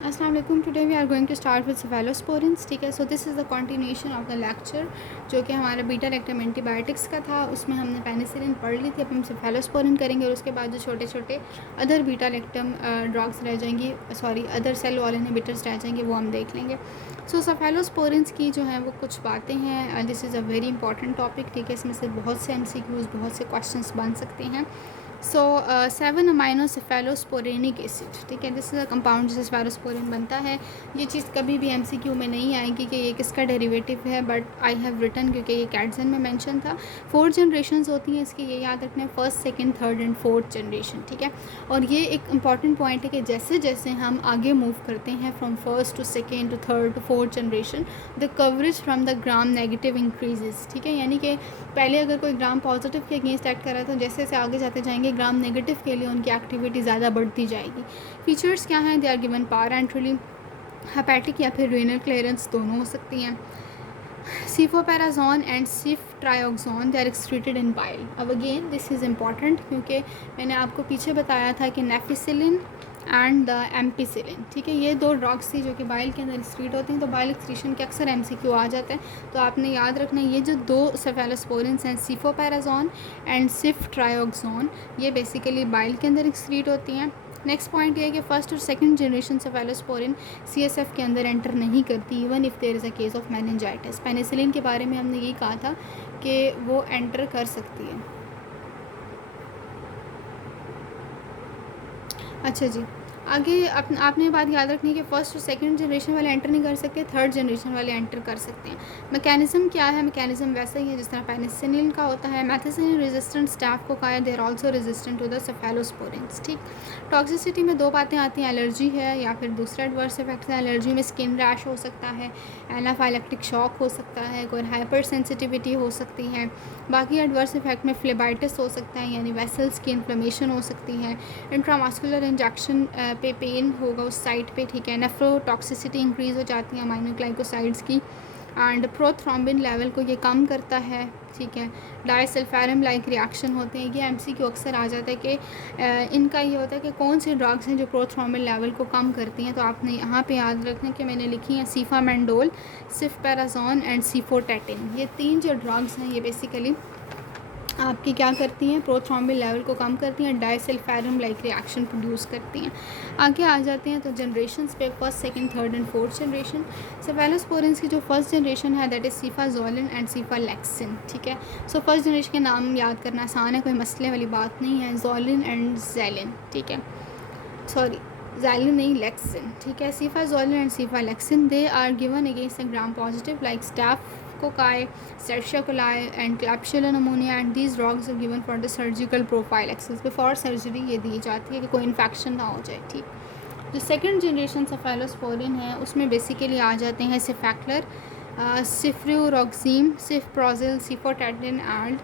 Assalamu alaikum. Today we are going to start with cephalosporins. ठीक है, so this is the continuation of the lecture जो कि हमारा beta lactam antibiotics का था. उसमें हमने पेनिसिलिन पढ़ ली थी. अब हम cephalosporin करेंगे और उसके बाद जो छोटे छोटे अदर बीटा लैक्टम ड्रग्स रह जाएंगी, अदर सेल वॉल इनहिबिटर्स रह जाएंगे, वो हम देख लेंगे. सो cephalosporins की जो है वो कुछ बातें हैं. This is a very important topic. ठीक है, इसमें से बहुत से MCQs, बहुत से क्वेश्चंस बन सकते हैं. सो 7 अमाइनो सेफेलोस्पोरेनिक एसिड. ठीक है, दिस इज़ अ कंपाउंड जिससे सेफेलोस्पोरिन बनता है. ये चीज़ कभी भी MCQ में नहीं आएगी कि ये किसका डेरिवेटिव है, बट आई हैव रिटन क्योंकि ये कैटसन में मेंशन था. 4 जनरेशन्स होती हैं इसकी, ये याद रखना है, first, second, third and fourth generation. ठीक है, और ये एक इंपॉर्टेंट पॉइंट है कि जैसे जैसे हम आगे मूव करते हैं from first to second to third to fourth generation, the coverage from the gram negative increases. ठीक है, यानी कि पहले अगर कोई ग्राम पॉजिटिव के अगेंस्ट एक्ट कर रहा है तो जैसे जैसे आगे जाते जाएंगे ग्राम नेगेटिव के लिए उनकी एक्टिविटी ज़्यादा बढ़ती जाएगी. फीचर्स क्या हैं? They are given parenterally, hepatic या फिर रीनल क्लियरेंस दोनों हो सकती हैं. Cefoperazone and ceftriaxone they are excreted in bile. अब अगेन दिस इज़ इम्पॉर्टेंट क्योंकि मैंने आपको पीछे बताया था कि नेफिसिलिन एंड द एम्पिसिलिन, ठीक है, ये दो ड्रग्स थी जो कि बाइल के अंदर एक्सक्रीट होती हैं. तो बाइल एक्सक्रीशन के अक्सर MCQ आ जाते हैं, तो आपने याद रखना है ये जो दो सेफेलोस्पोरिन्स हैं, सीफोपेराजोन एंड सिफ्ट्रायोक्सोन, ये बेसिकली बाइल के अंदर एक्सक्रीट होती हैं. नेक्स्ट पॉइंट ये है कि फर्स्ट और सेकंड जनरेशन सेफेलोस्पोरिन CSF के अंदर एंटर नहीं करती, even if there is a case of meningitis. Penicillin के बारे में हमने यही कहा था कि वो एंटर कर सकती है. अच्छा जी, आगे आपने बात याद रखनी है कि फर्स्ट और सेकंड जनरेशन वाले एंटर नहीं कर सकते, थर्ड जनरेशन वाले एंटर कर सकते हैं. मैकेनिज़्म क्या है? मैकेनिज़्म वैसा ही है जिस तरह पेनिसिलिन का होता है. मेथिसिलिन रेजिस्टेंट स्टाफ को कहा है, they are also resistant to the cephalosporins. ठीक, टॉक्सिसिटी में दो बातें आती हैं, एलर्जी है या फिर दूसरा एडवर्स इफेक्ट है. एलर्जी में स्किन रैश हो सकता है, एनाफाइलेक्टिक शॉक हो सकता है, कोई हाइपर सेंसिटिविटी हो सकती है. बाकी एडवर्स इफेक्ट में फ्लेबाइटिस हो सकता है, यानी वेसल्स की इन्फ्लेमेशन हो सकती है. इंट्रामास्कुलर इंजेक्शन पे पेन होगा उस साइट पे. ठीक है, नेफ्रोटॉक्सिसिटी इंक्रीज़ हो जाती है अमाइनोग्लाइकोसाइड्स की. एंड प्रोथ्रोम्बिन लेवल को ये कम करता है. ठीक है, डाइसल्फारम लाइक रिएक्शन होते हैं. ये MCQ अक्सर आ जाता है कि इनका ये होता है कि कौन से ड्रग्स हैं जो प्रोथ्रोम्बिन लेवल को कम करती हैं. तो आपने यहाँ पे याद रखना कि मैंने लिखी हैं सीफामेंडोल, सिफपेराजोन एंड सीफोटेटिन. ये तीन जो ड्रग्स हैं ये बेसिकली आपकी क्या करती हैं? प्रोथ्रोम्बिन लेवल को कम करती हैं, डाइसल्फारम लाइक रिएक्शन प्रोड्यूस करती हैं. आगे आ जाते हैं तो जनरेशन्स पे, first, second, third and fourth generation. Cephalosporins की जो फर्स्ट जनरेशन है that is cefazolin and cephalexin. ठीक है, सो फर्स्ट जनरेशन के नाम याद करना आसान है, कोई मसले वाली बात नहीं है. Zolin and zalin. ठीक है, सॉरी, जैलिन नहीं, लेक्सिन. ठीक है, cefazolin and cephalexin they are given against the gram positive like staphylococci, Escherichia coli and Klebsiella pneumoniae, and these drugs are given for the surgical prophylaxis. Before surgery ये दी जाती है कि कोई infection ना हो जाए. ठीक, जो सेकंड जनरेशन सेफेलोस्पोरिन है उसमें बेसिकली आ जाते हैं सिफैक्लर, सिफ्रूरोक्सीम, सिफप्रोजिल, सिफोटेटिन एंड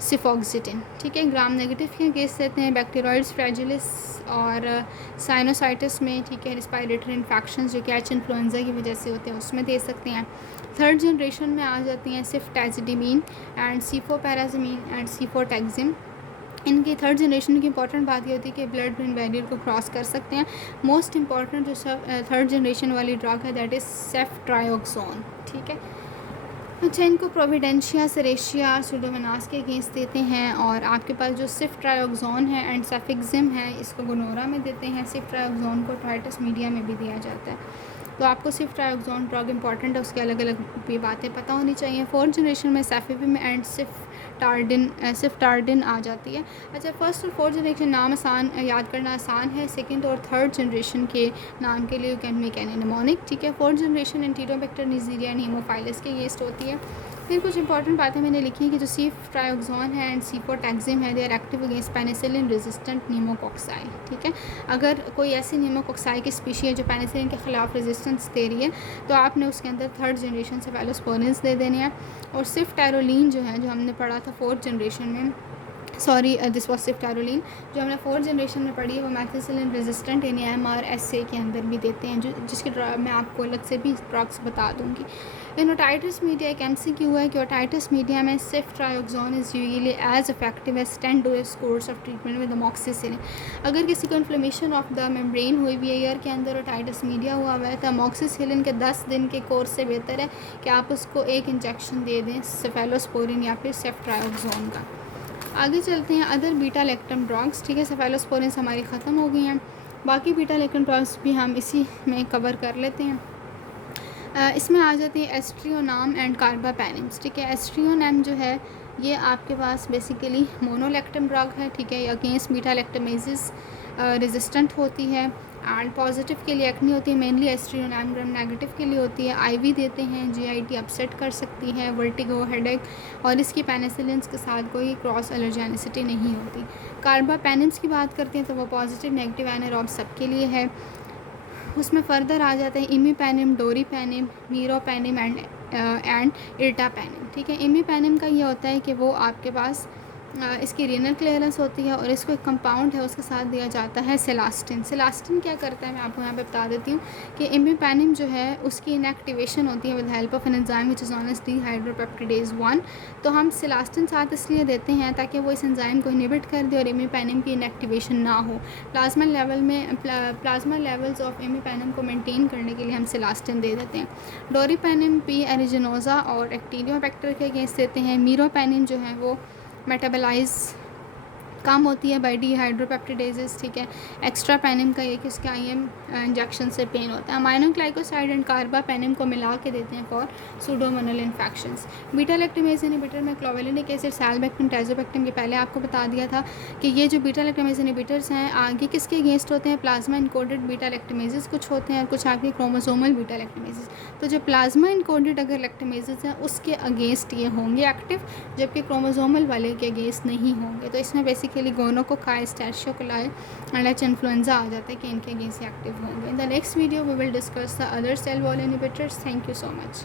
सिफोक्सिटिन. ठीक है, ग्राम नेगेटिव के केस देते हैं बैक्टीरियोइड्स फ्रेजिलिस और साइनोसाइटिस में. ठीक है, रिस्पायरेटरी इन्फेक्शन जो कि एच इन्फ्लुएंजा की वजह से होते हैं उसमें दे सकते हैं. थर्ड जनरेशन में आ जाती हैं सिफ्टैजिडिमीन एंड सीफोपेराजमीन एंड सीफोटेक्जिम. इनकी थर्ड जनरेशन की इंपॉर्टेंट बात ये होती है कि ब्लड ब्रेन बैरियर को क्रॉस कर सकते हैं. मोस्ट इंपॉर्टेंट जो थर्ड जनरेशन वाली ड्रग है दैट इज़ सेफ्ट्रायोक्सोन. ठीक है, अच्छा, इनको प्रोविडेंशिया, सरेशिया, सुडोमोनास के अगेंस्ट देते हैं. और आपके पास जो सिफ्ट्रायोक्सोन है एंड सेफिक्सिम है इसको गोनोरा में देते हैं. सिफ्ट्रायोक्सोन को टाइटस मीडिया में भी दिया जाता है. तो आपको सिफ्ट्रायोक्सोन ड्रग इंपॉर्टेंट है, उसके अलग अलग भी बातें पता होनी चाहिए. फोर्थ जनरेशन में सेफिविम एंड सिफ्टार्डिन आ जाती है. अच्छा, फर्स्ट और फोर्थ जनरेशन नाम आसान, याद करना आसान है. सेकंड और थर्ड जनरेशन के नाम के लिए you can make an mnemonic. ठीक है, फोर्थ जनरेशन एंटीरोबैक्टर निजीरिया एंड हीमोफाइलस के अगेंस्ट होती है. फिर कुछ इंपॉर्टेंट बातें मैंने लिखी हैं कि जो सिफ्ट्रायोक्सोन है एंड सीफोटेक्जिम है they are active against penicillin resistant pneumococci. ठीक है, अगर कोई ऐसी न्यूमोकॉक्साई की स्पीशी है जो पेनिसिलिन के ख़िलाफ़ रेजिस्टेंस दे रही है तो आपने उसके अंदर थर्ड जनरेशन सेफेलोस्पोरिन्स दे देने हैं. और सिफ्टेरोलिन जो है, जो हमने पढ़ा था फोर्थ जनरेशन में, सॉरी दिस वॉज सिफ्टारोलिन, जो हमने 4th जनरेशन में पढ़ी है, वो मैथिसिलिन रेजिस्टेंट यानी MRSA के अंदर भी देते हैं, जो जिसके मैं आपको अलग से भी ड्रग्स बता दूँगी। इन ओटाइटिस मीडिया एक MCQ है कि ओटाइटिस मीडिया में ceftriaxone is usually as effective as 10 days course of treatment with amoxicillin. अगर किसी को इन्फ्लेमेशन ऑफ द मेम्ब्रेन हुई भी है ईयर के अंदर, ओटाइटिस मीडिया हुआ हुआ है, तो अमॉक्सिसिलिन के 10 दिन के कोर्स से बेहतर है कि आप उसको एक इंजेक्शन दे दें सेफेलोस्पोरिन या फिर सेफ्ट्रायोक्सोन का। आगे चलते हैं अदर बीटा लैक्टम ड्रग्स। ठीक है, सेफेलोस्पोरिन्स हमारी ख़त्म हो गई हैं, बाकी बीटा लैक्टम ड्रग्स भी हम इसी में कवर कर लेते हैं। इसमें आ जाती है एस्ट्रियोनाम एंड कार्बापेनिम्स। ठीक है, एस्ट्रियोनाम जो है ये आपके पास बेसिकली मोनोलैक्टम ड्रग है। ठीक है, अगेंस्ट बीटा लैक्टमेजेस रेजिस्टेंट होती है एंड पॉजिटिव के लिए एक्ने होती है, मेनली एस्ट्रियोनाम ग्राम नेगेटिव के लिए होती है। IV देते हैं, GIT अपसेट कर सकती है, वर्टिगो, हेडेक, और इसकी पेनिसिलिन्स के साथ कोई क्रॉस एलर्जेनिसिटी नहीं होती। कार्बापेनिम्स की बात करते हैं तो वो पॉजिटिव नेगेटिव एनारोब सबके लिए है। उसमें फ़र्दर आ जाते हैं इमीपेनिम, डोरीपेनिम, मीरोपेनिम एंड इर्टापेनिम। ठीक है, इमीपेनिम का ये होता है कि वो आपके पास इसकी रीनल क्लियरेंस होती है और इसको एक कंपाउंड है उसके साथ दिया जाता है सिलास्टिन। सिलास्टिन क्या करता है मैं आपको यहाँ पे बता देती हूँ कि इमीपेनिम जो है उसकी इनएक्टिवेशन होती है with help of an enzyme which is known as dehydropeptidase 1। तो हम सिलास्टिन साथ इसलिए देते हैं ताकि वो इस एंजाइम को इनहिबिट कर दे और इमीपेनिम की इनएक्टिवेशन ना हो। प्लाज्मा लेवल में प्लाज्मा लेवल्स ऑफ इमीपेनिम को मेंटेन करने के लिए हम सिलास्टिन दे देते हैं। डोरीपेनिम P. एरिजिनोसा और एक्टिनियोबैक्टर के अगेंस्ट देते हैं। मीरोपेनिम जो है वो मेटाबोलाइज कम होती है बाई डीहाइड्रोपेप्टिडेजेस। ठीक है, एक्स्ट्रा पेनिम का ये कि उसके IM इंजेक्शन से पेन होता है। अमाइनोग्लाइकोसाइड एंड कार्बापेनिम को मिला के देते हैं for pseudomonal infections. Beta lactamase inhibitor में क्लोवेलिनिक एसिड, सैलबेक्टिन, टाइजोबेक्टिन, के पहले आपको बता दिया था कि ये जो बीटा लैक्टमेज इनहिबिटर्स हैं आगे किसके अगेंस्ट होते हैं, प्लाज्मा इनकोडेड बीटा लैक्टमेजेस कुछ होते हैं और कुछ आपके क्रोमोसोमल बीटा लैक्टमेजेस। तो जो प्लाज्मा इनकोडेड अगर लैक्टमेजेस हैं उसके अगेंस्ट ये होंगे एक्टिव, जबकि क्रोमोसोमल वाले के अगेंस्ट नहीं होंगे। तो इसमें basically gonococci, escherichia coli and H influenza आ जाता है कि इनके अगेंस्ट एक्टिव होंगे। In the next video we will discuss the other cell wall inhibitors. Thank you so much.